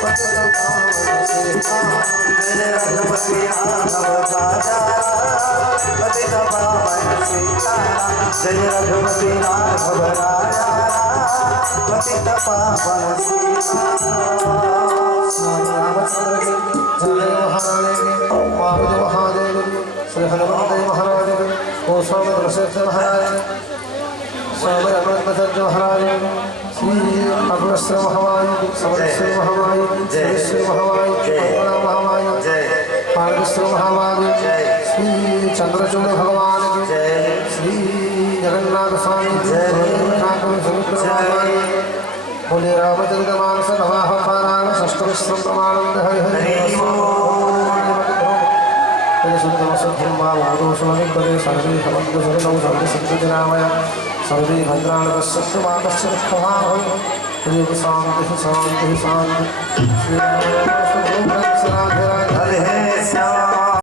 जय रघुपति राघव राजा पतित पावन रामचंद्र की जय महाराज महादेव श्री हनुमंत महाराज ओ स्वामी वशिष्ठ महाराज स्वामी अमृतचर्य महाराज श्री अग्रश्री महामाई समरेश्वरी महामाई जयेश्वरी महामाई मंगला महामाई पार्वश्री महामाई श्री चंद्रचूड़ भगवान की श्री जगन्नाथ स्वामी बोले रामचंद्र मानस नवाह पारायण षष्ठविश्रम प्रमाणंद हरि हरि शुद्धम शुद्धम माधो स्वामी पदे सर्वे समन्त सुरनौ सर्वे सत्यजनामय सर्वे भद्राणि पश्यन्तु मा कश्चित् दुःखभाग् शान्तिः शान्तिः शान्तिः